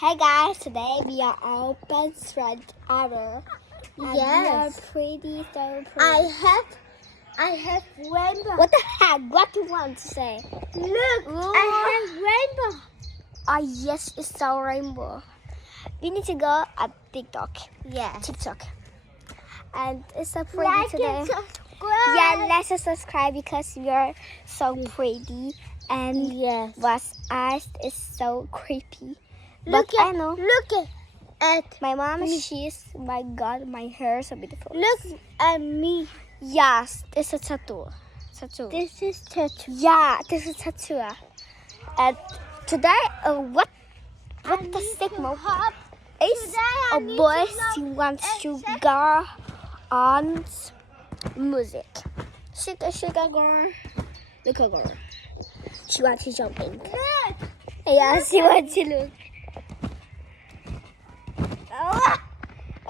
Hey guys, today we are all best friends ever. And we are Yes. pretty, so pretty. I have rainbow. What the heck? What do you want to say? Look, I have rainbow. Oh yes, it's so rainbow. We need to go at TikTok. Yes. TikTok. And it's so pretty Like today. and subscribe. Yeah, let's just subscribe because you're so pretty. And Yes. what's eyes is so creepy. Look But I know. Look at My mom, she's, my God, my hair is so beautiful. look at me. Yes, it's a tattoo. Tattoo. This is tattoo. Yeah, this is tattoo. And today, what the stigma is Today I a need boy to know she wants to exact- go on music. Sugar girl. Look at girl. She wants to jump in. Look. Yeah, she wants to look.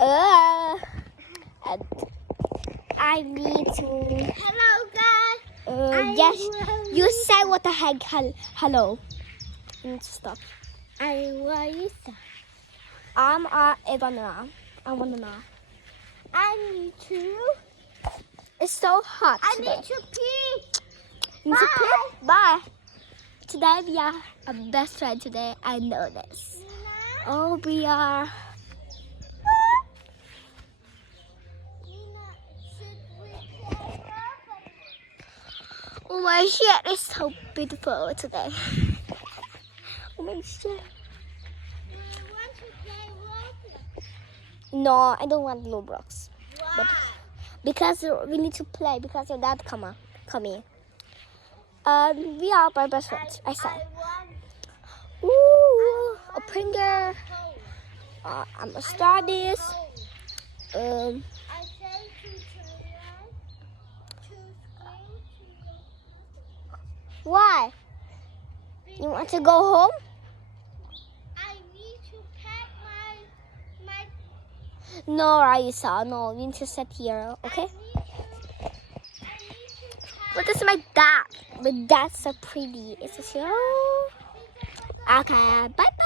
And I need to. Hello, guys. Yes, will you read say what the heck? Hello. You need to stop. I will I'm Ivana. I want to know. I need to. It's so hot I today. need to pee. You need to pee? Bye. Today we are a best friend today. I know this. Oh, we are. Oh my shit, it's so beautiful today. Oh my shit. No, I don't want Roblox. But because we need to play because your dad come here. We are my best friends. I said. Ooh, a Pringle. I'm gonna start this. Why? You want to go home? I need to pack my No, Raisa. No, you need to sit here. Okay? But this is my dad. My dad's so pretty. It's so. Okay. Bye.